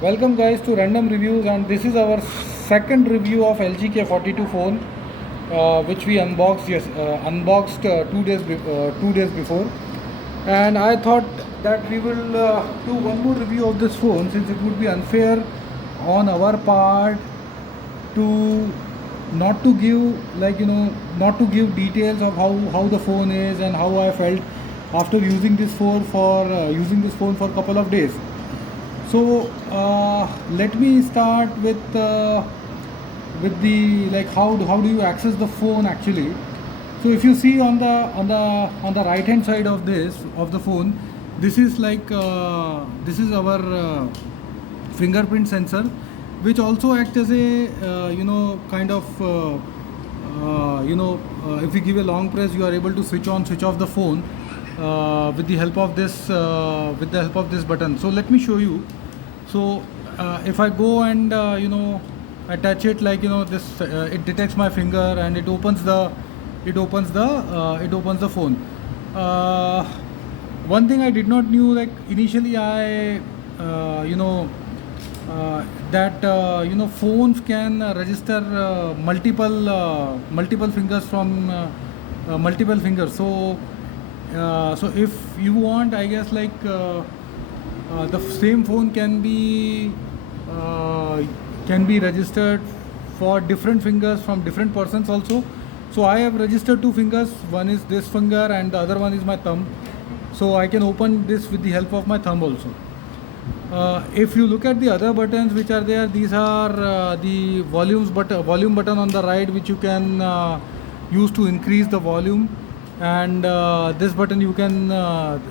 Welcome guys to Random Reviews, and this is our second review of LG K42 phone, which we unboxed unboxed 2 days before. And I thought that we will do one more review of this phone, since it would be unfair on our part to not to give, not to give details of how the phone is and how I felt after using this phone for a couple of days. So let me start with the, like, how do you access the phone actually. So if you see on the right hand side of the phone, this is this is our fingerprint sensor, which also acts as a kind of if you give a long press, you are able to switch on, switch off the phone with the help of this button. So let me show you. So if I go and I touch it, this it detects my finger and it opens the phone. One thing I did not knew, like initially I that phones can register multiple fingers from multiple fingers. So if you want, I guess, the same phone can be registered for different fingers from different persons also. So I have registered two fingers. One is this finger and the other one is my thumb. So I can open this with the help of my thumb also. If you look at the other buttons which are there, these are the volume button on the right, which you can use to increase the volume, and this button you can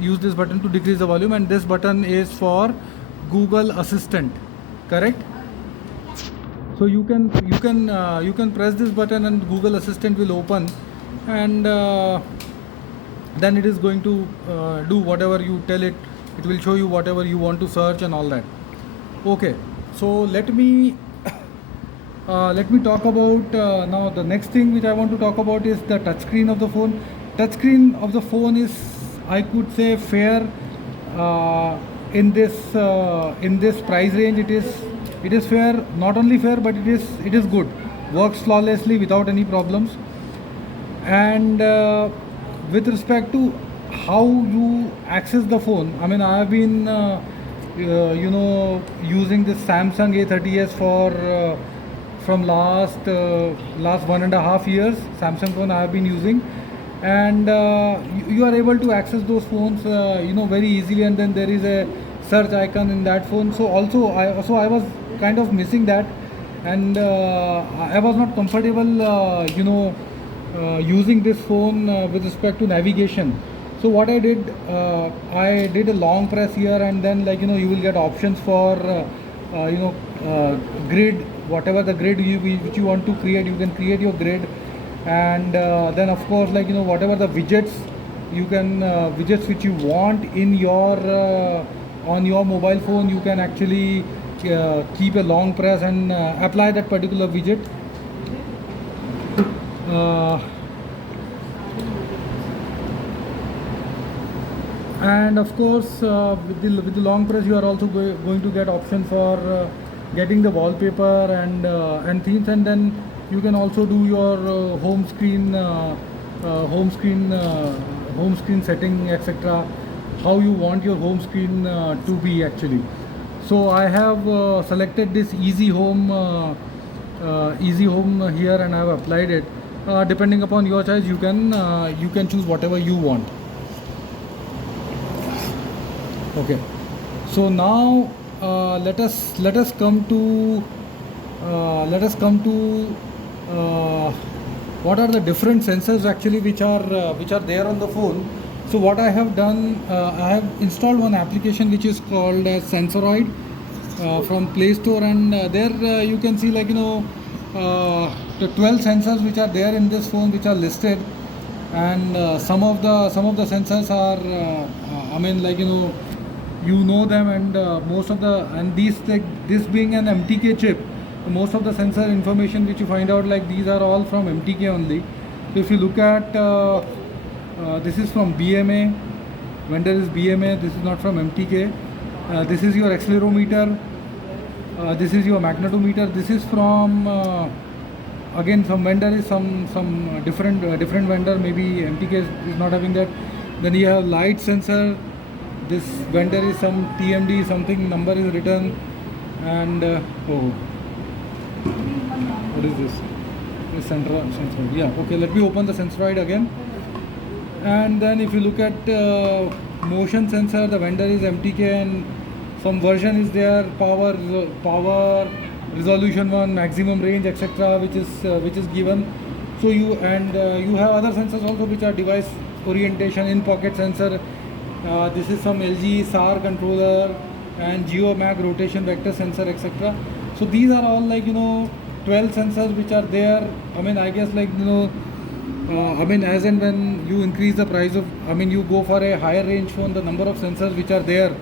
use this button to decrease the volume, and this button is for Google Assistant, correct? So you can press this button and Google Assistant will open, and then it is going to do whatever you tell it. It will show you whatever you want to search and all that. Okay, so let me talk about now the next thing which I want to talk about is the touchscreen of the phone. Touchscreen of the phone is, I could say, fair in this price range. It is fair, not only fair, but it is good. Works flawlessly without any problems. And with respect to how you access the phone, I mean, I have been using this Samsung A30s for from last 1.5 years. Samsung phone I have been using, and you are able to access those phones very easily, and then there is a search icon in that phone. So I was kind of missing that, and I was not comfortable using this phone with respect to navigation. So what I did a long press here, and then you will get options for grid, whatever the grid which you want to create. You can create your grid, and then of course, whatever the widgets you can widgets which you want in your on your mobile phone, you can actually keep a long press and apply that particular widget. And of course, with the long press, you are also going to get option for getting the wallpaper and themes, and then you can also do your home screen setting, etc. How you want your home screen to be actually. So I have selected this Easy Home here, and I have applied it. Depending upon your choice, you can choose whatever you want. Okay, so now let us come to what are the different sensors actually which are there on the phone. So what I have done, I have installed one application which is called as Sensoroid from Play Store, and there you can see the 12 sensors which are there in this phone, which are listed, and some of the sensors are you know them, and most of the, and this being an MTK chip, most of the sensor information which you find out, these are all from MTK only. So if you look at this is from BMA, vendor is BMA, this is not from MTK. This is your accelerometer, This is your magnetometer. This is from again some vendor is some different vendor. Maybe MTK is not having that. Then you have light sensor. This vendor is some TMD, something number is written, and oh, what is this? This Sensoroid. Yeah. Okay. Let me open the Sensoroid again. And then if you look at motion sensor, the vendor is MTK, and some version is there, power resolution one, maximum range, etc., which is given. So you have other sensors also which are device orientation, in pocket sensor. This is some LG SAR controller and GeoMag rotation vector sensor, etc. So these are all 12 sensors which are there. I mean, I guess as and when you increase the price of, you go for a higher range phone, the number of sensors which are there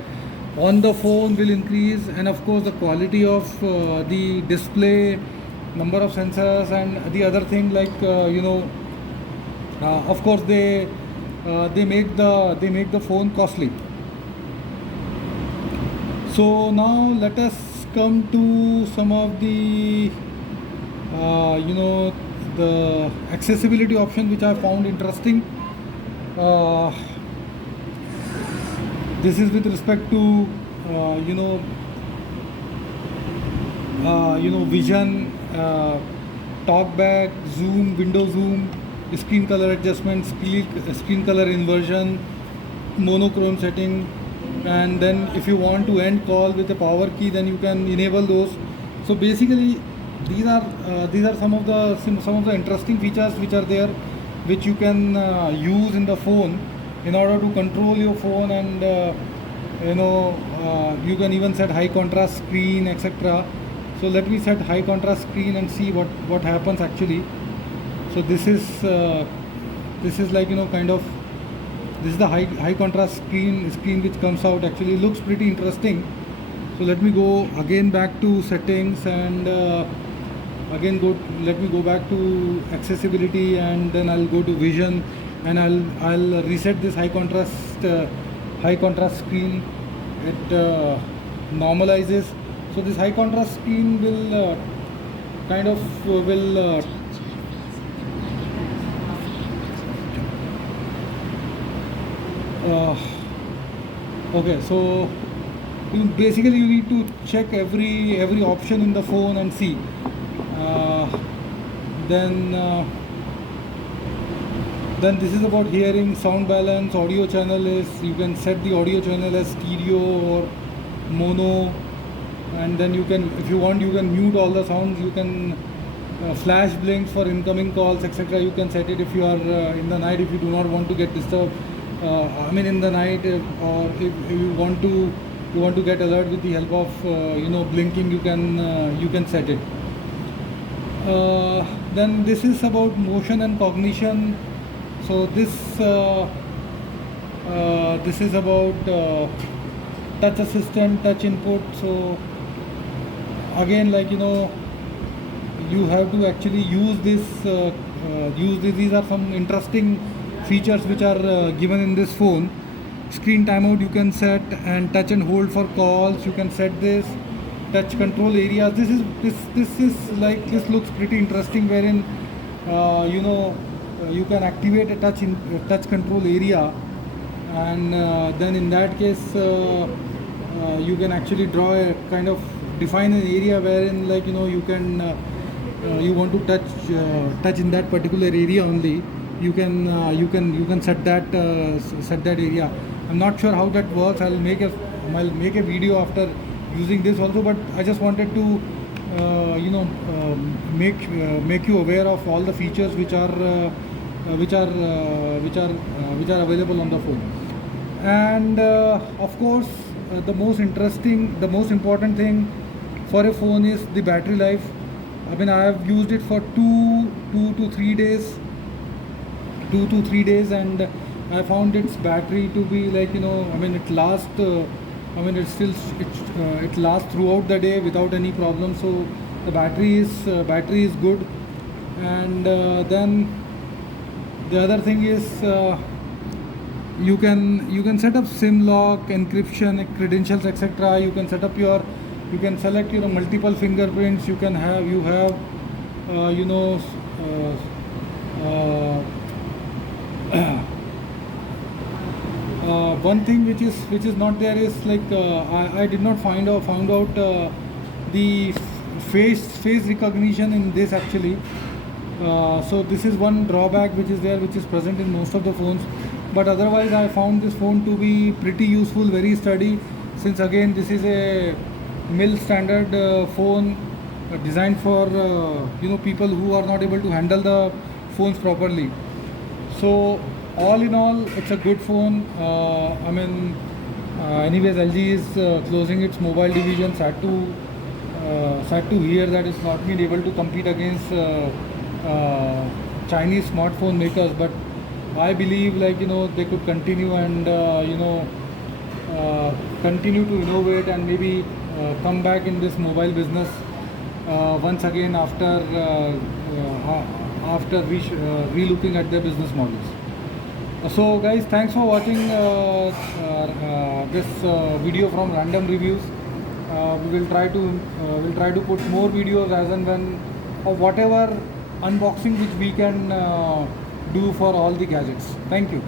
on the phone will increase, and of course the quality of the display, number of sensors, and the other thing of course they make the phone costly. So now let us come to some of the the accessibility option which I found interesting. This is with respect to vision, talkback, zoom, window zoom, screen color adjustment, screen color inversion, monochrome setting, and then if you want to end call with a power key, then you can enable those. So basically these are some of the interesting features which are there, which you can use in the phone in order to control your phone, and you can even set high contrast screen, etc. So let me set high contrast screen and see what happens actually. So this is this is the high contrast screen which comes out. Actually looks pretty interesting. So let me go again back to settings, and let me go back to accessibility, and then I'll go to vision, and I'll reset this high contrast screen. It normalizes. So this high contrast screen will okay, so basically you need to check every option in the phone and see. Then this is about hearing, sound balance, audio channel is, you can set the audio channel as stereo or mono, and then you can, if you want, you can mute all the sounds. You can flash blinks for incoming calls, etc. You can set it if you are in the night, if you do not want to get disturbed. In the night, or if you want to get alert with the help of blinking, you can set it. Then this is about motion and cognition. So this is about touch assistant, touch input. So again, you have to actually use this. These are some interesting features which are given in this phone. Screen timeout you can set, and touch and hold for calls. You can set this. Touch control areas. This looks pretty interesting, wherein you can activate a touch control area, and then in that case you can actually draw a define an area wherein you want to touch in that particular area only. You can set that area. I'm not sure how that works. I'll make a video after using this also, but I just wanted to make you aware of all the features which are available on the phone. And of course the most important thing for a phone is the battery life. I have used it for 2 to 3 days, and I found its battery to be it lasts. It lasts throughout the day without any problem. So the battery is good. And then the other thing is you can set up SIM lock, encryption, credentials, etc. You can set up your You can select multiple fingerprints. You have uh, you know uh, one thing which is not there is like I did not found out the face recognition in this actually. So this is one drawback which is there, which is present in most of the phones. But otherwise, I found this phone to be pretty useful, very sturdy. Since again, this is a mill standard phone designed for people who are not able to handle the phones properly. So all in all, it's a good phone. Anyways, LG is closing its mobile division. Sad to hear that it's not been able to compete against Chinese smartphone makers. But I believe they could continue and continue to innovate and maybe come back in this mobile business once again after relooking at their business models. So guys, thanks for watching this video from Random Reviews. We will try to put more videos as and when of whatever unboxing which we can do for all the gadgets. Thank you.